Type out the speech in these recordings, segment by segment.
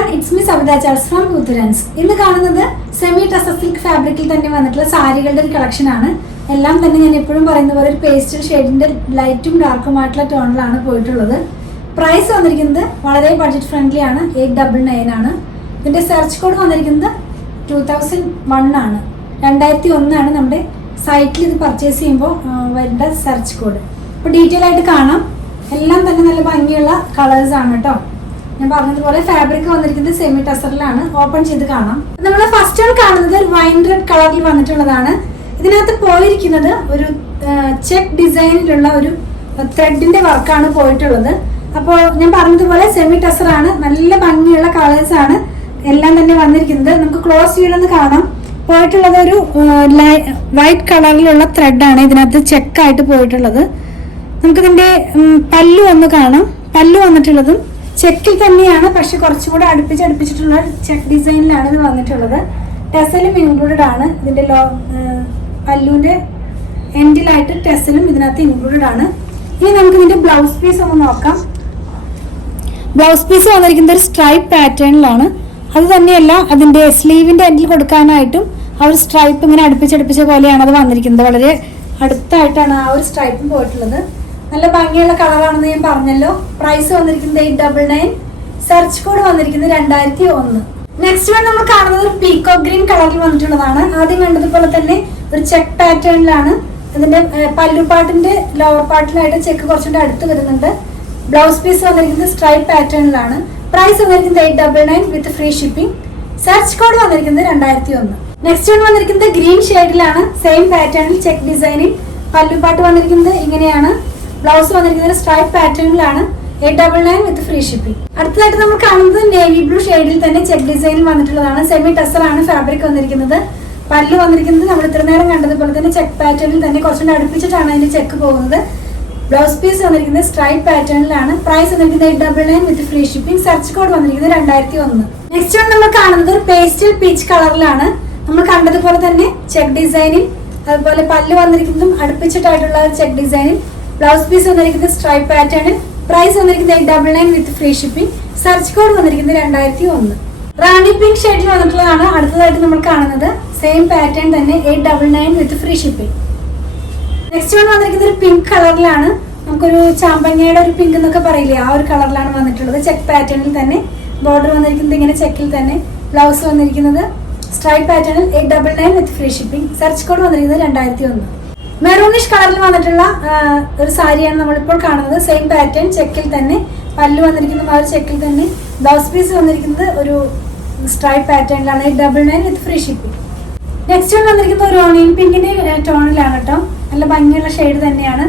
everyone, it's me Savita Charles from Uthirans. ഇന്ന് കാണുന്നത് semi tussar silk ഫാബ്രിക്കിൽ തന്നെ വന്നിട്ടുള്ള സാരികളുടെ ഒരു കളക്ഷൻ ആണ്. എല്ലാം തന്നെ ഞാൻ എപ്പോഴും പറയുന്ന പോലെ ഒരു പേസ്റ്റൽ ഷെയ്ഡിന്റെ ലൈറ്റും ഡാർക്കും ആയിട്ടുള്ള ടോണിലാണ് പോയിട്ടുള്ളത്. പ്രൈസ് വന്നിരിക്കുന്നത് വളരെ ബഡ്ജറ്റ് ഫ്രണ്ട്ലി ആണ്, 899 ആണ്. ഇതിന്റെ സെർച്ച് കോഡ് വന്നിരിക്കുന്നത് 2001 ആണ്, 2001 ആണ് നമ്മുടെ സൈറ്റിൽ ഇത് പർച്ചേസ് ചെയ്യുമ്പോൾ വരുന്ന സെർച്ച് കോഡ്. അപ്പോൾ ഡീറ്റെയിൽ ആയിട്ട് കാണാം. എല്ലാം തന്നെ നല്ല ഭംഗിയുള്ള കളേഴ്സ് ആണ് കേട്ടോ. ഞാൻ പറഞ്ഞതുപോലെ ഫാബ്രിക് വന്നിരിക്കുന്നത് സെമി ടസറിലാണ്. ഓപ്പൺ ചെയ്ത് കാണാം. നമ്മൾ ഫസ്റ്റ് വൺ കാണുന്നത് വൈൻ റെഡ് കളറിൽ വന്നിട്ടുള്ളതാണ്. ഇതിനകത്ത് പോയിരിക്കുന്നത് ഒരു ചെക്ക് ഡിസൈനിലുള്ള ഒരു ത്രെഡിന്റെ വർക്കാണ് പോയിട്ടുള്ളത്. അപ്പോൾ ഞാൻ പറഞ്ഞതുപോലെ സെമി ടസറാണ്, നല്ല ഭംഗിയുള്ള കളേഴ്സ് ആണ് എല്ലാം തന്നെ വന്നിരിക്കുന്നത്. നമുക്ക് ക്ലോസ് ചെയ്യണമെന്ന് കാണാം. പോയിട്ടുള്ളത് ഒരു വൈറ്റ് കളറിലുള്ള ത്രെഡാണ് ഇതിനകത്ത് ചെക്കായിട്ട് പോയിട്ടുള്ളത്. നമുക്കിതിന്റെ പല്ലു ഒന്ന് കാണാം. പല്ലു വന്നിട്ടുള്ളതും ചെക്കിൽ തന്നെയാണ്, പക്ഷെ കുറച്ചുകൂടെ അടുപ്പിച്ചിട്ടുള്ള ചെക്ക് ഡിസൈനിലാണ് ഇത് വന്നിട്ടുള്ളത്. ടെസലും ഇൻക്ലൂഡഡ് ആണ്. ഇതിന്റെ പല്ലുവിന്റെ എൻഡിലായിട്ട് ടെസലും ഇതിനകത്ത് ഇൻക്ലൂഡഡ് ആണ്. ഇനി നമുക്ക് ഇതിന്റെ ബ്ലൗസ് പീസ് ഒന്ന് നോക്കാം. ബ്ലൗസ് പീസ് വന്നിരിക്കുന്നത് ഒരു സ്ട്രൈപ്പ് പാറ്റേണിലാണ്. അത് തന്നെയല്ല, അതിന്റെ സ്ലീവിന്റെ എൻഡിൽ കൊടുക്കാനായിട്ടും ആ ഒരു സ്ട്രൈപ്പ് ഇങ്ങനെ അടുപ്പിച്ച പോലെയാണ് അത് വന്നിരിക്കുന്നത്. വളരെ അടുത്തായിട്ടാണ് ആ ഒരു സ്ട്രൈപ്പും പോയിട്ടുള്ളത്. നല്ല ഭംഗിയുള്ള കളറാണെന്ന് ഞാൻ പറഞ്ഞല്ലോ. പ്രൈസ് വന്നിരിക്കുന്നത് 899. സെർച്ച് കോഡ് വന്നിരിക്കുന്നത് 2001. നെക്സ്റ്റ് വൺ നമ്മൾ കാണുന്നത് ഒരു പീക്കോ ഗ്രീൻ കളറിൽ വന്നിട്ടുള്ളതാണ്. ആദ്യം കണ്ടതുപോലെ തന്നെ ഒരു ചെക്ക് പാറ്റേണിലാണ്. ഇതിന്റെ പല്ലുപാട്ടിന്റെ ലോവർ പാർട്ടിലായിട്ട് ചെക്ക് കുറച്ചുകൂടെ അടുത്ത് വരുന്നുണ്ട്. ബ്ലൗസ് പീസ് വന്നിരിക്കുന്നത് സ്ട്രൈപ്പ് പാറ്റേണിലാണ്. പ്രൈസ് വന്നിരിക്കുന്നത് 899 with free shipping. Search code വന്നിരിക്കുന്നത് 2001. നെക്സ്റ്റ് വൺ വന്നിരിക്കുന്നത് ഗ്രീൻ ഷെയ്ഡിലാണ്. സെയിം പാറ്റേണിൽ ചെക്ക് ഡിസൈനിൽ പല്ലുപാട്ട് വന്നിരിക്കുന്നത് ഇങ്ങനെയാണ്. ബ്ലൗസ് വന്നിരിക്കുന്നത് സ്ട്രൈപ്പ് പാറ്റേണിലാണ്. 899 വിത്ത് ഫ്രീ ഷിപ്പിംഗ്. അടുത്തതായിട്ട് നമ്മൾ കാണുന്നത് നേവി ബ്ലൂ ഷെയ്ഡിൽ തന്നെ ചെക്ക് ഡിസൈനിൽ വന്നിട്ടുള്ളതാണ്. സെമി ടസർ ആണ് ഫാബ്രിക് വന്നിരിക്കുന്നത്. പല്ല് വന്നിരിക്കുന്നത് നമ്മൾ ഇത്ര നേരം കണ്ടതുപോലെ തന്നെ ചെക്ക് പാറ്റേണിൽ തന്നെ കുറച്ചുകൂടി അടുപ്പിച്ചിട്ടാണ് അതിന്റെ ചെക്ക് പോകുന്നത്. ബ്ലൗസ് പീസ് വന്നിരിക്കുന്നത് സ്ട്രൈപ്പ് പാറ്റേണിലാണ്. പ്രൈസ് വന്നിരിക്കുന്നത് 899 with free shipping. Search code വന്നിരിക്കുന്നത് 2001. നെക്സ്റ്റ് വൺ നമ്മൾ കാണുന്നത് ഒരു പേസ്റ്റൽ പീച്ച് കളറിലാണ്. നമ്മൾ കണ്ടതുപോലെ തന്നെ ചെക്ക് ഡിസൈനിൽ, അതുപോലെ പല്ല് വന്നിരിക്കുന്നതും അടുപ്പിച്ചിട്ടായിട്ടുള്ള ഒരു ചെക്ക് ഡിസൈനിൽ. ബ്ലൗസ് പീസ് വന്നിരിക്കുന്നത് സ്ട്രൈപ്പ് പാറ്റേണിൽ. പ്രൈസ് വന്നിരിക്കുന്നത് 899 with free shipping. Search code വന്നിരിക്കുന്നത് 2001. റാണി പിങ്ക് ഷെയ്ഡിൽ വന്നിട്ടുള്ളതാണ് അടുത്തതായിട്ട് നമ്മൾ കാണുന്നത്. സെയിം പാറ്റേൺ തന്നെ 899 with free shipping. Next one വന്നിരിക്കുന്നത് ഒരു പിങ്ക് കളറിലാണ്. നമുക്കൊരു ചാമ്പങ്ങയുടെ ഒരു പിങ്ക് എന്നൊക്കെ പറയില്ലേ, ആ ഒരു കളറിലാണ് വന്നിട്ടുള്ളത്. ചെക്ക് പാറ്റേണിൽ തന്നെ ബോർഡർ വന്നിരിക്കുന്നത് ഇങ്ങനെ ചെക്കിൽ തന്നെ. ബ്ലൗസ് വന്നിരിക്കുന്നത് സ്ട്രൈപ്പ് പാറ്റേണിൽ 899 with free shipping. Search code വന്നിരിക്കുന്നത് 2001. മെറൂണിഷ് കളറിൽ വന്നിട്ടുള്ള ഒരു സാരിയാണ് നമ്മളിപ്പോൾ കാണുന്നത്. സെയിം പാറ്റേൺ ചെക്കിൽ തന്നെ. പല്ല് വന്നിരിക്കുന്നത് ആ ഒരു ചെക്കിൽ തന്നെ. ബ്ലൗസ് പീസ് വന്നിരിക്കുന്നത് ഒരു സ്ട്രൈപ്പ് പാറ്റേണിലാണ്. 899 with free shipping. Next one വന്നിരിക്കുന്നത് ഒരു ഓണിയൻ പിങ്കിന്റെ ടോണിലാണ് കേട്ടോ. നല്ല ഭംഗിയുള്ള ഷെയ്ഡ് തന്നെയാണ്.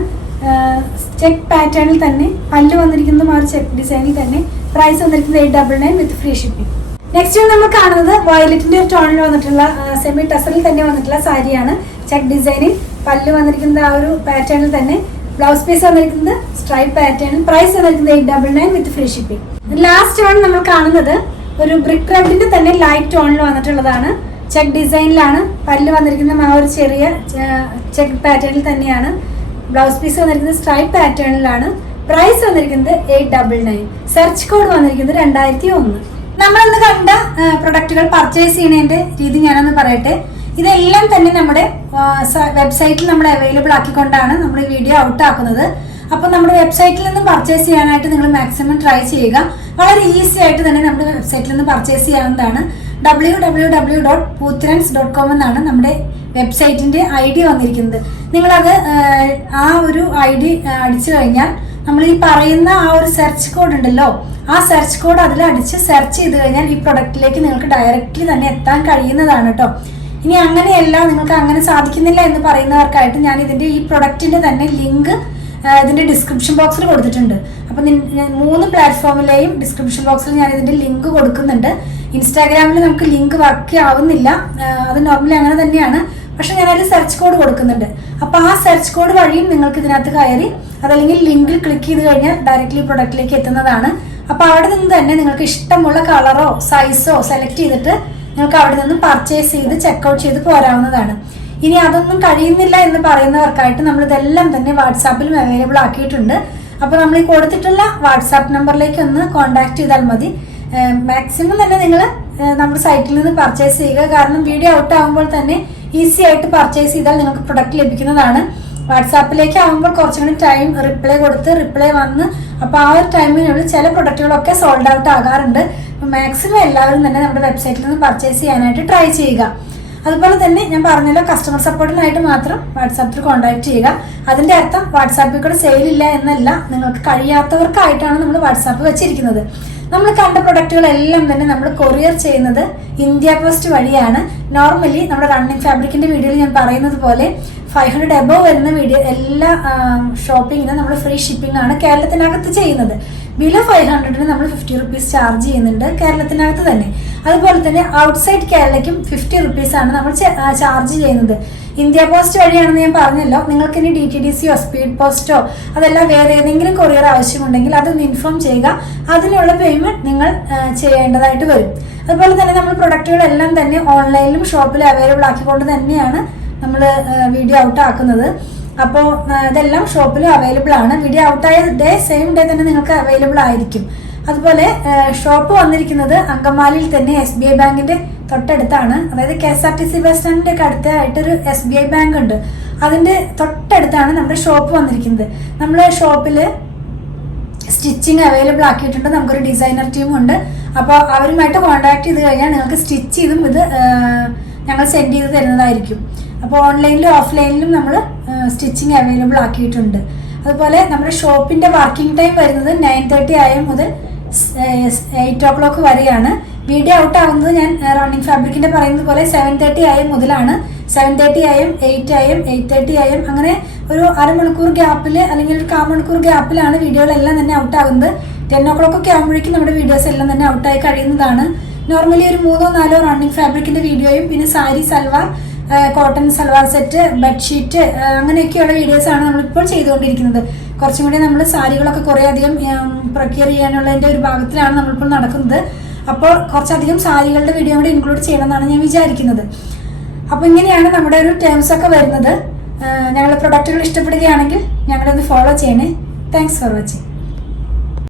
ചെക്ക് പാറ്റേണിൽ തന്നെ. പല്ല് വന്നിരിക്കുന്നതും ആ ഒരു ചെക്ക് ഡിസൈനിൽ തന്നെ. പ്രൈസ് വന്നിരിക്കുന്നത് 899 with free shipping. Next one നമ്മൾ കാണുന്നത് വയലറ്റിന്റെ ടോണിൽ വന്നിട്ടുള്ള സെമി ടസറിൽ തന്നെ വന്നിട്ടുള്ള സാരിയാണ്. ചെക്ക് ഡിസൈനിൽ പല്ല് വന്നിരിക്കുന്നത് ആ ഒരു പാറ്റേണിൽ തന്നെ. ബ്ലൗസ് പീസ് വന്നിരിക്കുന്നത് സ്ട്രൈപ്പ് പാറ്റേണിൽ. പ്രൈസ് വന്നിരിക്കുന്നത് 899 with free shipping. Last one നമ്മൾ കാണുന്നത് ഒരു ബ്രിക്ക് റെഡിന്റെ തന്നെ ലൈറ്റ് ടോണിൽ വന്നിട്ടുള്ളതാണ്. ചെക്ക് ഡിസൈനിലാണ്. പല്ല് വന്നിരിക്കുന്നത് ആ ഒരു ചെറിയ ചെക്ക് പാറ്റേണിൽ തന്നെയാണ്. ബ്ലൗസ് പീസ് വന്നിരിക്കുന്നത് സ്ട്രൈപ്പ് പാറ്റേണിലാണ്. പ്രൈസ് വന്നിരിക്കുന്നത് 899. സെർച്ച് കോഡ് വന്നിരിക്കുന്നത് 2001. നമ്മളിന്ന് കണ്ട പ്രൊഡക്റ്റുകൾ പർച്ചേസ് ചെയ്യുന്നതിന്റെ രീതി ഞാനൊന്ന് പറയട്ടെ. ഇതെല്ലാം തന്നെ നമ്മുടെ വെബ്സൈറ്റിൽ നമ്മൾ അവൈലബിൾ ആക്കിക്കൊണ്ടാണ് നമ്മൾ ഈ വീഡിയോ ഔട്ട് ആക്കുന്നത്. അപ്പോൾ നമ്മുടെ വെബ്സൈറ്റിൽ നിന്ന് പർച്ചേസ് ചെയ്യാനായിട്ട് നിങ്ങൾ മാക്സിമം ട്രൈ ചെയ്യുക. വളരെ ഈസി ആയിട്ട് തന്നെ നമ്മുടെ വെബ്സൈറ്റിൽ നിന്ന് പർച്ചേസ് ചെയ്യാവുന്നതാണ്. www.poothirans.com എന്നാണ് നമ്മുടെ വെബ്സൈറ്റിന്റെ ID വന്നിരിക്കുന്നത്. നിങ്ങളത് ആ ഒരു ID അടിച്ചു കഴിഞ്ഞാൽ നമ്മൾ ഈ പറയുന്ന ആ ഒരു സെർച്ച് കോഡ് ഉണ്ടല്ലോ, ആ സെർച്ച് കോഡ് അതിൽ അടിച്ച് സെർച്ച് ചെയ്ത് കഴിഞ്ഞാൽ ഈ പ്രൊഡക്റ്റിലേക്ക് നിങ്ങൾക്ക് ഡയറക്റ്റ്ലി തന്നെ എത്താൻ കഴിയുന്നതാണ് കേട്ടോ. ഇനി അങ്ങനെയല്ല, നിങ്ങൾക്ക് അങ്ങനെ സാധിക്കുന്നില്ല എന്ന് പറയുന്നവർക്കായിട്ട് ഞാൻ ഇതിന്റെ ഈ പ്രൊഡക്റ്റിന്റെ തന്നെ ലിങ്ക് ഇതിന്റെ ഡിസ്ക്രിപ്ഷൻ ബോക്സിൽ കൊടുത്തിട്ടുണ്ട്. അപ്പം 3 പ്ലാറ്റ്ഫോമിലെയും ഡിസ്ക്രിപ്ഷൻ ബോക്സിൽ ഞാൻ ഇതിന്റെ ലിങ്ക് കൊടുക്കുന്നുണ്ട്. ഇൻസ്റ്റാഗ്രാമിൽ നമുക്ക് ലിങ്ക് വർക്ക് ആവുന്നില്ല, അത് നോർമലി അങ്ങനെ തന്നെയാണ്. പക്ഷെ ഞാനതിൽ സെർച്ച് കോഡ് കൊടുക്കുന്നുണ്ട്. അപ്പൊ ആ സെർച്ച് കോഡ് വഴിയും നിങ്ങൾക്ക് ഇതിനകത്ത് കയറി അതല്ലെങ്കിൽ ലിങ്കിൽ ക്ലിക്ക് ചെയ്ത് കഴിഞ്ഞാൽ ഡയറക്റ്റ്ലി പ്രൊഡക്റ്റിലേക്ക് എത്തുന്നതാണ്. അപ്പൊ അവിടെ നിന്ന് തന്നെ നിങ്ങൾക്ക് ഇഷ്ടമുള്ള കളറോ സൈസോ സെലക്ട് ചെയ്തിട്ട് നിങ്ങൾക്ക് അവിടെ നിന്ന് പർച്ചേസ് ചെയ്ത് ചെക്കൗട്ട് ചെയ്ത് പോരാവുന്നതാണ്. ഇനി അതൊന്നും കഴിയുന്നില്ല എന്ന് പറയുന്നവർക്കായിട്ട് നമ്മൾ ഇതെല്ലാം തന്നെ വാട്സാപ്പിലും അവൈലബിൾ ആക്കിയിട്ടുണ്ട്. അപ്പോൾ നമ്മൾ ഈ കൊടുത്തിട്ടുള്ള വാട്സാപ്പ് നമ്പറിലേക്ക് ഒന്ന് കോൺടാക്ട് ചെയ്താൽ മതി. മാക്സിമം തന്നെ നിങ്ങൾ നമ്മുടെ സൈറ്റിൽ നിന്ന് പർച്ചേസ് ചെയ്യുക. കാരണം വീഡിയോ ഔട്ട് ആകുമ്പോൾ തന്നെ ഈസി ആയിട്ട് പർച്ചേസ് ചെയ്താൽ നിങ്ങൾക്ക് പ്രൊഡക്റ്റ് ലഭിക്കുന്നതാണ്. വാട്സാപ്പിലേക്ക് ആകുമ്പോൾ കുറച്ചും കൂടി ടൈം റിപ്ലൈ വന്ന് അപ്പോൾ ആ ഒരു ടൈമിനുള്ളിൽ ചില പ്രൊഡക്റ്റുകളൊക്കെ സോൾഡ് ഔട്ട് ആകാറുണ്ട്. മാക്സിമം എല്ലാവരും തന്നെ നമ്മുടെ വെബ്സൈറ്റിൽ നിന്ന് പർച്ചേസ് ചെയ്യാനായിട്ട് ട്രൈ ചെയ്യുക. അതുപോലെ തന്നെ ഞാൻ പറഞ്ഞല്ലോ, കസ്റ്റമർ സപ്പോർട്ടിനായിട്ട് മാത്രം വാട്സാപ്പിൽ കോൺടാക്ട് ചെയ്യുക. അതിൻ്റെ അർത്ഥം വാട്സാപ്പിൽ കൂടെ സെയിലില്ല എന്നല്ല, നിങ്ങൾക്ക് കഴിയാത്തവർക്കായിട്ടാണ് നമ്മൾ വാട്സാപ്പ് വെച്ചിരിക്കുന്നത്. നമ്മൾ കണ്ട പ്രൊഡക്റ്റുകളെല്ലാം തന്നെ നമ്മൾ കൊറിയർ ചെയ്യുന്നത് ഇന്ത്യ പോസ്റ്റ് വഴിയാണ്. നോർമലി നമ്മുടെ റണ്ണിങ് ഫാബ്രിക്കിൻ്റെ വീഡിയോയിൽ ഞാൻ പറയുന്നത് പോലെ 500 എബോവ് വരുന്ന വീഡിയോ എല്ലാ ഷോപ്പിങ്ങിനും നമ്മൾ ഫ്രീ ഷിപ്പിംഗ് ആണ് കേരളത്തിനകത്ത് ചെയ്യുന്നത്. ബിലോ 500 നമ്മൾ 50 റുപ്പീസ് ചാർജ് ചെയ്യുന്നുണ്ട് കേരളത്തിനകത്ത് തന്നെ. അതുപോലെ തന്നെ ഔട്ട്സൈഡ് കേരളയ്ക്കും 50 റുപ്പീസ് ആണ് നമ്മൾ ചാർജ് ചെയ്യുന്നത്. ഇന്ത്യ പോസ്റ്റ് വഴിയാണെന്ന് ഞാൻ പറഞ്ഞല്ലോ. നിങ്ങൾക്ക് ഇനി DTDCയോ സ്പീഡ് പോസ്റ്റോ അതല്ല വേറെ ഏതെങ്കിലും കൊറിയർ ആവശ്യമുണ്ടെങ്കിൽ അതൊന്ന് ഇൻഫോം ചെയ്യുക. അതിനുള്ള പേയ്മെന്റ് നിങ്ങൾ ചെയ്യേണ്ടതായിട്ട് വരും. അതുപോലെ തന്നെ നമ്മൾ പ്രൊഡക്റ്റുകളെല്ലാം തന്നെ ഓൺലൈനിലും ഷോപ്പിലും അവൈലബിൾ ആക്കിക്കൊണ്ട് തന്നെയാണ് നമ്മൾ വീഡിയോ ഔട്ട് ആക്കുന്നത്. അപ്പോൾ ഇതെല്ലാം ഷോപ്പിലും അവൈലബിൾ ആണ്. വീഡിയോ ഔട്ടായ സെയിം ഡേ തന്നെ നിങ്ങൾക്ക് അവൈലബിൾ ആയിരിക്കും. അതുപോലെ ഷോപ്പ് വന്നിരിക്കുന്നത് അങ്കമാലിയിൽ തന്നെ SBI ബാങ്കിന്റെ തൊട്ടടുത്താണ്. അതായത് KSRTC ബസ് സ്റ്റാൻഡിന്റെ ഒക്കെ അടുത്തായിട്ടൊരു SBI ബാങ്ക് ഉണ്ട്. അതിന്റെ തൊട്ടടുത്താണ് നമ്മുടെ ഷോപ്പ് വന്നിരിക്കുന്നത്. നമ്മുടെ ഷോപ്പിൽ സ്റ്റിച്ചിങ് അവൈലബിൾ ആക്കിയിട്ടുണ്ട്. നമുക്കൊരു ഡിസൈനർ ടീമുണ്ട്. അപ്പോൾ അവരുമായിട്ട് കോൺടാക്ട് ചെയ്ത് കഴിഞ്ഞാൽ നിങ്ങൾക്ക് സ്റ്റിച്ച് ചെയ്തും ഇത് ഞങ്ങൾ സെൻഡ് ചെയ്ത് തരുന്നതായിരിക്കും. അപ്പോൾ ഓൺലൈനിലും ഓഫ്ലൈനിലും നമ്മൾ സ്റ്റിച്ചിങ് അവൈലബിൾ ആക്കിയിട്ടുണ്ട്. അതുപോലെ നമ്മുടെ ഷോപ്പിൻ്റെ വർക്കിംഗ് ടൈം വരുന്നത് 9:30 AM മുതൽ 8 o'clock വരെയാണ്. വീഡിയോ ഔട്ട് ആകുന്നത് ഞാൻ റണ്ണിങ് ഫാബ്രിക്കിൻ്റെ പറയുന്നത് പോലെ 7:30 AM മുതലാണ്. 7:30 AM, 8 AM, 8:30 AM അങ്ങനെ ഒരു അരമണിക്കൂർ ഗ്യാപ്പിൽ അല്ലെങ്കിൽ ഒരു 1/4 മണിക്കൂർ ഗ്യാപ്പിലാണ് വീഡിയോകളെല്ലാം തന്നെ ഔട്ട് ആകുന്നത്. 10 o'clock ഒക്കെ ആകുമ്പോഴേക്കും നമ്മുടെ വീഡിയോസ് എല്ലാം തന്നെ ഔട്ടായി കഴിയുന്നതാണ്. നോർമലി ഒരു 3-4 റണ്ണിങ് ഫാബ്രിക്കിൻ്റെ വീഡിയോയും പിന്നെ sari, salwar, cotton salwar set, bedsheet അങ്ങനെയൊക്കെയുള്ള വീഡിയോസാണ് നമ്മളിപ്പോൾ ചെയ്തുകൊണ്ടിരിക്കുന്നത്. കുറച്ചും കൂടി നമ്മൾ സാരികളൊക്കെ കുറേ അധികം പ്രൊക്യൂർ ചെയ്യാനുള്ളതിൻ്റെ ഒരു ഭാഗത്തിലാണ് നമ്മളിപ്പോൾ നടക്കുന്നത്. അപ്പോൾ കുറച്ചധികം സാരികളുടെ വീഡിയോ കൂടി ഇൻക്ലൂഡ് ചെയ്യണമെന്നാണ് ഞാൻ വിചാരിക്കുന്നത്. അപ്പോൾ ഇങ്ങനെയാണ് നമ്മുടെ ഒരു ടേംസ് ഒക്കെ വരുന്നത്. ഞങ്ങളുടെ പ്രൊഡക്റ്റുകൾ ഇഷ്ടപ്പെടുകയാണെങ്കിൽ ഞങ്ങളൊന്ന് ഫോളോ ചെയ്യണേ. Thanks for watching.